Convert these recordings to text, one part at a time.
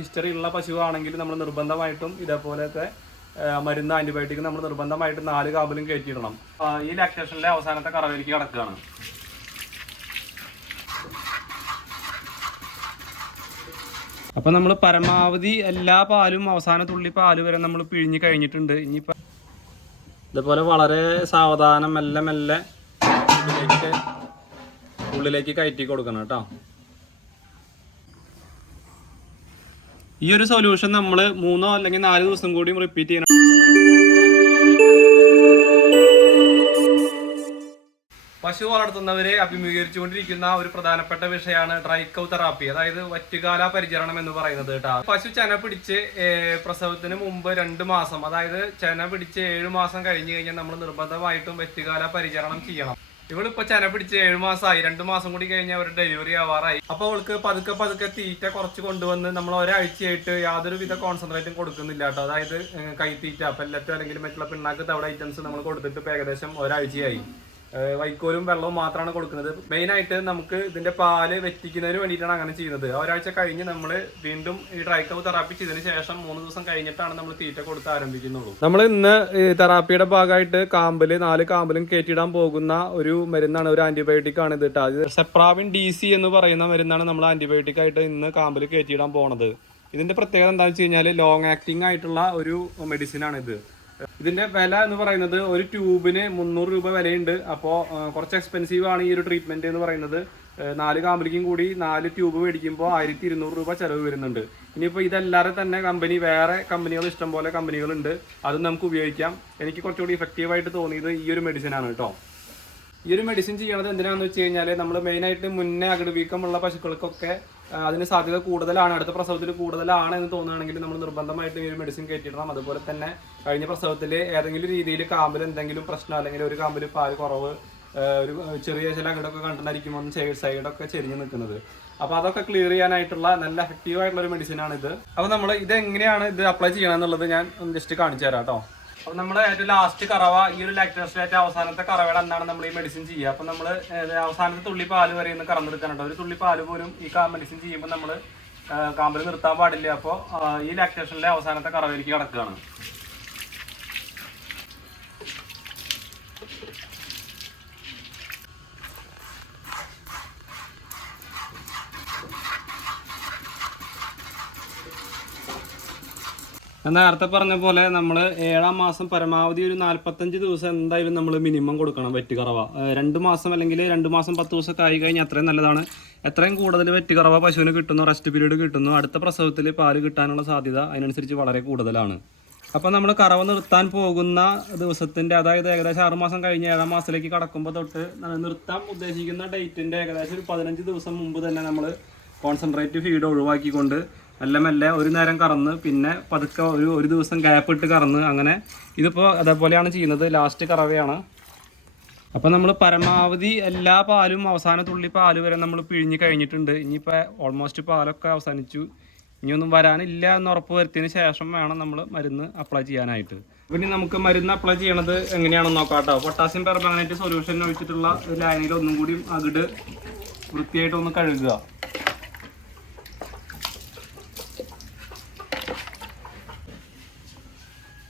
History ഉള്ള പശുവാണെങ്കിൽ നമ്മൾ നിർബന്ധമായിട്ടും ഇതേപോലത്തെ മരുന്ന് ആന്റിബയോട്ടിക് നമ്മൾ നിർബന്ധമായിട്ടും നാല് കാബിലും കയറ്റിയിടണം. ഈ ലാക്ടേഷനിലെ അവസാനത്തെ കറവിലേക്ക് കിടക്കുകയാണ്. അപ്പൊ നമ്മൾ പരമാവധി എല്ലാ പാലും അവസാന തുള്ളി പാൽ വരെ നമ്മൾ പിഴിഞ്ഞ് കഴിഞ്ഞിട്ടുണ്ട്. ഇനിയിപ്പോൾ ഇതുപോലെ വളരെ സാവധാനം മെല്ലെ മെല്ലെ ഉള്ളിലേക്ക് ഉള്ളിലേക്ക് കയറ്റി കൊടുക്കണം കേട്ടോ. ഈ ഒരു സൊല്യൂഷൻ നമ്മൾ മൂന്നോ അല്ലെങ്കിൽ നാല് ദിവസം കൂടിയും റിപ്പീറ്റ് ചെയ്യണം. പശു വളർത്തുന്നവരെ അഭിമുഖീകരിച്ചുകൊണ്ടിരിക്കുന്ന ഒരു പ്രധാനപ്പെട്ട വിഷയമാണ് ഡ്രൈ കൗ തെറാപ്പി അതായത് വറ്റുകാല പരിചരണം എന്ന് പറയുന്നത് കേട്ടോ. പശു ചെന പിടിച്ച് പ്രസവത്തിന് മുമ്പ് രണ്ട് മാസം അതായത് ചെന പിടിച്ച് ഏഴു മാസം കഴിഞ്ഞു കഴിഞ്ഞാൽ നമ്മൾ നിർബന്ധമായിട്ടും വറ്റുകാല പരിചരണം ചെയ്യണം. ഇവളിപ്പോ ചെന പിടിച്ച് ഏഴു മാസമായി രണ്ടു മാസം കൂടി കഴിഞ്ഞാൽ അവരുടെ ഡെലിവറി ആവാറായി. അപ്പൊ അവൾക്ക് പതുക്കെ പതുക്കെ തീറ്റ കുറച്ച് കൊണ്ടുവന്ന് നമ്മൾ ഒരാഴ്ചയായിട്ട് യാതൊരു വിധ കോൺസെൻട്രേറ്റും കൊടുക്കുന്നില്ല കേട്ടോ. അതായത് കൈത്തീറ്റ പെല്ലറ്റോ അല്ലെങ്കിൽ മറ്റുള്ള പിണ്ണാക്ക് തവിട് ഐറ്റംസ് നമ്മൾ കൊടുത്തിട്ട് ഏകദേശം ഒരാഴ്ചയായി. വൈക്കോലും വെള്ളവും മാത്രമാണ് കൊടുക്കുന്നത്. മെയിൻ ആയിട്ട് നമുക്ക് ഇതിന്റെ പാൽ വെറ്റിക്കുന്നതിന് വേണ്ടിയിട്ടാണ് അങ്ങനെ ചെയ്യുന്നത്. ഒരാഴ്ച കഴിഞ്ഞ് നമ്മൾ വീണ്ടും ഈ ഡ്രൈ ഡ്രൈക്കവ് തെറാപ്പി ചെയ്തതിന് ശേഷം മൂന്ന് ദിവസം കഴിഞ്ഞിട്ടാണ് നമ്മൾ തീറ്റ കൊടുത്ത് ആരംഭിക്കുന്നുള്ളൂ. നമ്മൾ ഇന്ന് തെറാപ്പിയുടെ ഭാഗമായിട്ട് കാമ്പിൽ നാല് കാമ്പിലും കയറ്റിയിടാൻ പോകുന്ന ഒരു മരുന്നാണ് ഒരു ആന്റിബയോട്ടിക് ആണ് ഇത് സെപ്രാവിൻ ഡി സി എന്ന് പറയുന്ന മരുന്നാണ് നമ്മൾ ആന്റിബയോട്ടിക് ആയിട്ട് ഇന്ന് കാമ്പിൽ കയറ്റിയിടാൻ പോണത്. ഇതിന്റെ പ്രത്യേകത എന്താണെന്ന് വെച്ച് കഴിഞ്ഞാൽ ലോങ് ആക്ടിംഗ് ആയിട്ടുള്ള ഒരു മെഡിസിൻ ആണ് ഇത്. ഇതിന്റെ വില എന്ന് പറയുന്നത് ഒരു ട്യൂബിന് മുന്നൂറ് രൂപ വിലയുണ്ട്. അപ്പോ കുറച്ച് എക്സ്പെൻസീവ് ആണ് ഈ ഒരു ട്രീറ്റ്മെന്റ് എന്ന് പറയുന്നത്. നാല് കാമ്പലിക്കും കൂടി നാല് ട്യൂബ് മേടിക്കുമ്പോൾ ആയിരത്തി ഇരുന്നൂറ് രൂപ ചെലവ് വരുന്നുണ്ട്. ഇനിയിപ്പോൾ ഇതല്ലാതെ തന്നെ കമ്പനി വേറെ കമ്പനികൾ ഇഷ്ടംപോലെ കമ്പനികളുണ്ട് അതും നമുക്ക് ഉപയോഗിക്കാം. എനിക്ക് കുറച്ചുകൂടി ഇഫക്റ്റീവ് ആയിട്ട് തോന്നിയത് ഈ ഒരു മെഡിസിൻ ആണ് കേട്ടോ. ഈ ഒരു മെഡിസിൻ ചെയ്യണത് എന്തിനാന്ന് വെച്ച് കഴിഞ്ഞാൽ നമ്മൾ മെയിനായിട്ട് മുന്നേ അകിട് വീക്കമുള്ള പശുക്കൾക്കൊക്കെ അതിന് സാധ്യത കൂടുതലാണ് അടുത്ത പ്രസവത്തിൽ കൂടുതലാണ് എന്ന് തോന്നുകയാണെങ്കിൽ നമ്മൾ നിർബന്ധമായിട്ട് ഈ ഒരു മെഡിസിൻ കയറ്റിയിടണം. അതുപോലെ തന്നെ കഴിഞ്ഞ പ്രസവത്തിൽ ഏതെങ്കിലും രീതിയിൽ കാമ്പിൽ എന്തെങ്കിലും പ്രശ്നം അല്ലെങ്കിൽ ഒരു കാമ്പിൽ പാൽ കുറവ് ഒരു ചെറിയ ചില അകിടൊക്കെ കണ്ടിട്ടായിരിക്കും സൈഡ് സൈഡൊക്കെ ചെരിഞ്ഞ് നിൽക്കുന്നത്. അപ്പോൾ അതൊക്കെ ക്ലിയർ ചെയ്യാനായിട്ടുള്ള നല്ല എഫക്റ്റീവ് ആയിട്ടുള്ള ഒരു മെഡിസിൻ ആണ് ഇത് അപ്പോൾ നമ്മൾ ഇത് എങ്ങനെയാണ് ഇത് അപ്ലൈ ചെയ്യണമെന്നുള്ളത് ഞാൻ ജസ്റ്റ് കാണിച്ചു തരാം കേട്ടോ. അപ്പൊ നമ്മൾ ഏറ്റവും ലാസ്റ്റ് കറവ ഈ ഒരു ലാക്ടോസ്റ്റേറ്റ് അവസാനത്തെ കറവയുടെ എന്നാണ് നമ്മൾ ഈ മെഡിസിൻ ചെയ്യുക. അപ്പൊ നമ്മൾ അവസാനത്തെ തുള്ളി പാൽ വരെ ഒന്ന് കറന്നെടുക്കാനുണ്ട് ഒരു തുള്ളി പാൽ പോലും ഈ മെഡിസിൻ ചെയ്യുമ്പോൾ നമ്മൾ കാമ്പിൽ നിർത്താൻ പാടില്ല. അപ്പോൾ ഈ ലാക്ടേഷനിലെ അവസാനത്തെ കറവയിലേക്ക് കിടക്കുകയാണ്. നേരത്തെ പറഞ്ഞ പോലെ നമ്മൾ ഏഴാം മാസം പരമാവധി ഒരു നാൽപ്പത്തഞ്ച് ദിവസം എന്തായാലും നമ്മൾ മിനിമം കൊടുക്കണം വെറ്റുകറവ രണ്ട് മാസം അല്ലെങ്കിൽ രണ്ട് മാസം പത്ത് ദിവസമൊക്കെ ആയി കഴിഞ്ഞാൽ അത്രയും നല്ലതാണ്. എത്രയും കൂടുതൽ വെറ്റുകറവ പശുവിന് കിട്ടുന്നു റെസ്റ്റ് പീരീഡ് കിട്ടുന്നു അടുത്ത പ്രസവത്തിൽ പാൽ കിട്ടാനുള്ള സാധ്യത അതിനനുസരിച്ച് വളരെ കൂടുതലാണ്. അപ്പോൾ നമ്മൾ കറവ നിർത്താൻ പോകുന്ന ദിവസത്തിന്റെ അതായത് ഏകദേശം ആറ് മാസം കഴിഞ്ഞ് ഏഴാം മാസത്തിലേക്ക് കടക്കുമ്പോൾ തൊട്ട് നിർത്താൻ ഉദ്ദേശിക്കുന്ന ഡേറ്റിന്റെ ഏകദേശം ഒരു പതിനഞ്ച് ദിവസം മുമ്പ് തന്നെ നമ്മൾ കോൺസെൻട്രേറ്റ് ഫീഡ് ഒഴിവാക്കിക്കൊണ്ട് മെല്ലെ മെല്ലെ ഒരു നേരം കറന്ന് പിന്നെ പതുക്കെ ഒരു ഒരു ദിവസം ഗ്യാപ്പ് ഇട്ട് കറന്ന് അങ്ങനെ ഇതിപ്പോൾ അതേപോലെയാണ് ചെയ്യുന്നത്. ലാസ്റ്റ് കറവയാണ്. അപ്പോൾ നമ്മൾ പരമാവധി എല്ലാ പാലും അവസാന തുള്ളി പാൽ വരെ നമ്മൾ പിഴിഞ്ഞ് കഴിഞ്ഞിട്ടുണ്ട്. ഇനിയിപ്പോൾ ഓൾമോസ്റ്റ് പാലൊക്കെ അവസാനിച്ചു. ഇനിയൊന്നും വരാനില്ല എന്ന് ഉറപ്പ് വരുത്തിയതിന് ശേഷം വേണം നമ്മൾ മരുന്ന് അപ്ലൈ ചെയ്യാനായിട്ട്. പിന്നെ നമുക്ക് മരുന്ന് അപ്ലൈ ചെയ്യണത് എങ്ങനെയാണെന്ന് നോക്കാം കേട്ടോ. പൊട്ടാസ്യം പെർമാനേറ്റ് സൊല്യൂഷൻ ഒഴിച്ചിട്ടുള്ള ലായനിയിൽ ഒന്നും കൂടി അകിട് വൃത്തിയായിട്ടൊന്ന് കഴുകുക.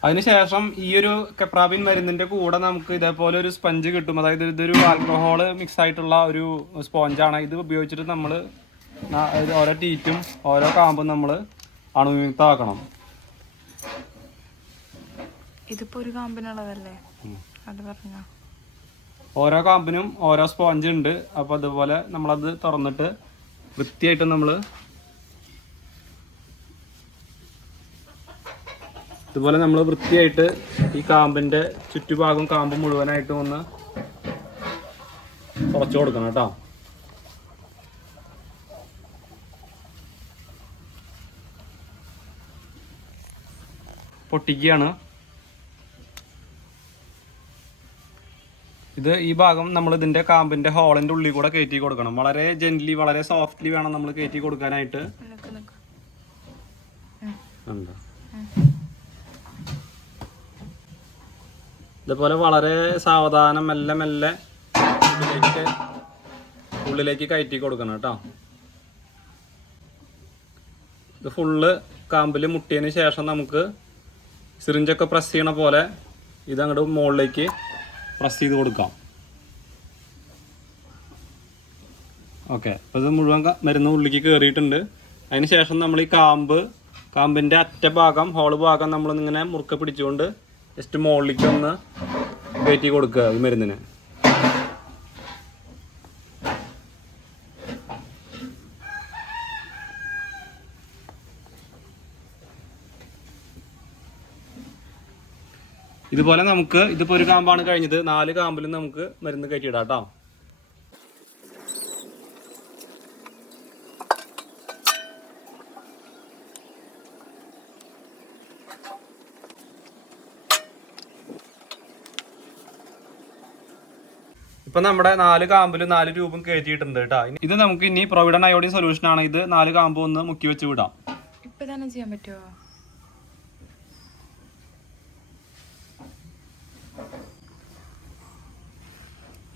അതിനുശേഷം ഈ ഒരു കെപ്രാബിൻ മരുന്നിന്റെ കൂടെ നമുക്ക് ഇതേപോലെ ഒരു സ്പഞ്ച് കിട്ടും. അതായത് ഇതൊരു ആൽക്കഹോൾ മിക്സ് ആയിട്ടുള്ള ഒരു സ്പോഞ്ചാണ്. ഇത് ഉപയോഗിച്ചിട്ട് നമ്മൾ ഓരോ ടീറ്റും ഓരോ കാമ്പും നമ്മൾ അണുവിമുക്തമാക്കണം. ഇതിപ്പോ ഒരു കാമ്പിനുള്ളതല്ലേ? അത് പറഞ്ഞോ. ഓരോ കാമ്പിനും ഓരോ സ്പോഞ്ച് ഉണ്ട്. അപ്പോൾ അതുപോലെ നമ്മളത് തുറന്നിട്ട് വൃത്തിയായിട്ട് നമ്മൾ ഇതുപോലെ നമ്മൾ വൃത്തിയായിട്ട് ഈ കാമ്പിന്റെ ചുറ്റുഭാഗം കാമ്പ് മുഴുവനായിട്ട് ഒന്ന് കുറച്ചു കൊടുക്കണം കേട്ടോ. പൊട്ടിക്കുകയാണ്. ഇത് ഈ ഭാഗം നമ്മൾ ഇതിന്റെ കാമ്പിന്റെ ഹോളിന്റെ ഉള്ളിൽ കൂടെ കയറ്റി കൊടുക്കണം. വളരെ ജെന്റ്ലി വളരെ സോഫ്റ്റ്ലി വേണം നമ്മൾ കയറ്റി കൊടുക്കാനായിട്ട്. നിക്ക് നിക്ക് എന്താ ഇതുപോലെ വളരെ സാവധാനം മെല്ലെ മെല്ലെ ഉള്ളിലേക്ക് ഉള്ളിലേക്ക് കയറ്റി കൊടുക്കണം കേട്ടോ. ഇത് ഫുള്ള് കാമ്പിൽ മുട്ടിയതിന് ശേഷം നമുക്ക് സിറിഞ്ചൊക്കെ പ്രസ് ചെയ്യണ പോലെ ഇത് അങ്ങോട്ട് മുകളിലേക്ക് പ്രസ് ചെയ്ത് കൊടുക്കാം. ഓക്കെ അപ്പോൾ ഇത് മുഴുവൻ മരുന്ന് ഉള്ളിലേക്ക് കയറിയിട്ടുണ്ട് അതിന് ശേഷം നമ്മൾ ഈ കാമ്പ് കാമ്പിന്റെ അറ്റ ഭാഗം ഹോൾ ഭാഗം നമ്മൾ ഇങ്ങനെ മുറുക്ക പിടിച്ചുകൊണ്ട് ജസ്റ്റ് മുകളിലേക്ക് ഒന്ന് കയറ്റി കൊടുക്കുക ഈ മരുന്നിന്. ഇതുപോലെ നമുക്ക് ഇതിപ്പോ ഒരു കാമ്പാണ് കഴിഞ്ഞത്. നാല് കാമ്പിലും നമുക്ക് മരുന്ന് കയറ്റിയിടാം കേട്ടോ. ഇപ്പൊ നമ്മുടെ നാല് കാമ്പിലും നാല് രൂപം കയറ്റിയിട്ടുണ്ട് കേട്ടോ. ഇത് നമുക്ക് ഇനി പ്രൊവിഡൻ അയോഡിൻ സൊല്യൂഷൻ ആണ്. ഇത് നാല് കാമ്പ് ഒന്ന് മുക്കി വെച്ച് വിടാം. ഇപ്പൊ തന്നെ ചെയ്യാൻ പറ്റുമോ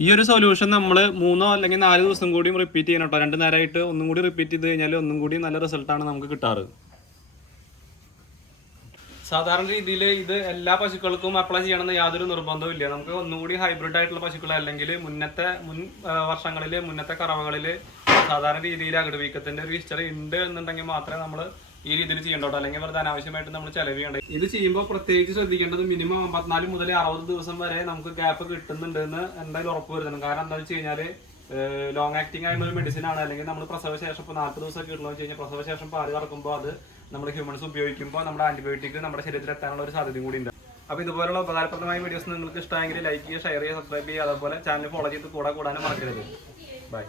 ഈ ഒരു സൊല്യൂഷൻ നമ്മൾ മൂന്നോ അല്ലെങ്കിൽ നാല് ദിവസം കൂടിയും റിപ്പീറ്റ് ചെയ്യണം കേട്ടോ. രണ്ട് നേരമായിട്ട് ഒന്നും കൂടി റിപ്പീറ്റ് ചെയ്ത് കഴിഞ്ഞാൽ ഒന്നും കൂടി നല്ല റിസൾട്ടാണ് നമുക്ക് കിട്ടാറ്. സാധാരണ രീതിയിൽ ഇത് എല്ലാ പശുക്കൾക്കും അപ്ലൈ ചെയ്യണമെന്ന് യാതൊരു നിർബന്ധവും ഇല്ല. നമുക്ക് ഒന്നുകൂടി ഹൈബ്രിഡ് ആയിട്ടുള്ള പശുക്കൾ അല്ലെങ്കിൽ മുന്നത്തെ മുൻ വർഷങ്ങളിൽ മുന്നത്തെ കറവകളിൽ സാധാരണ രീതിയിൽ അകടുവീക്കത്തിന്റെ ഒരു ഹിസ്റ്ററി ഉണ്ട് എന്നുണ്ടെങ്കിൽ മാത്രമേ നമ്മൾ ഈ രീതിയിൽ ചെയ്യേണ്ടോ അല്ലെങ്കിൽ വെറുതെ അനാവശ്യമായിട്ട് നമ്മൾ ചെലവ് ചെയ്യേണ്ടത് ഇത് ചെയ്യുമ്പോൾ പ്രത്യേകിച്ച് ശ്രദ്ധിക്കേണ്ടത് മിനിമം അമ്പത്തിനാല് മുതൽ അറുപത് ദിവസം വരെ നമുക്ക് ഗ്യാപ്പ് കിട്ടുന്നുണ്ട് എന്ന് എന്തായാലും ഉറപ്പ് വരുത്തണം. കാരണം എന്താ വെച്ച് കഴിഞ്ഞാൽ ലോങ് ആക്ടിങ് ആയിട്ടുള്ള ഒരു മെഡിസിൻ ആണ്. അല്ലെങ്കിൽ നമ്മൾ പ്രസവശേഷം ഇപ്പോൾ നാൽപ്പത് ദിവസമൊക്കെ ഉള്ളതെന്ന് വെച്ച് കഴിഞ്ഞാൽ പ്രസവശേഷം പാൽ കറക്കുമ്പോൾ അത് നമ്മൾ ഹ്യൂമൻസ് ഉപയോഗിക്കുമ്പോൾ നമ്മുടെ ആന്റിബയോട്ടിക് നമ്മുടെ ശരീരത്തിൽ എത്താനുള്ള ഒരു സാധ്യത കൂടി ഉണ്ട്. അപ്പോൾ ഇതുപോലുള്ള ഉപകാരപ്രദമായ വീഡിയോസ് നിങ്ങൾക്ക് ഇഷ്ടമായെങ്കിൽ ലൈക്ക് ചെയ്യുക ഷെയർ ചെയ്യുക സബ്സ്ക്രൈബ് ചെയ്യുക. അതുപോലെ ചാനൽ ഫോളോ ചെയ്ത് കൂടെ കൂടാനും മറക്കരുത്. ബൈ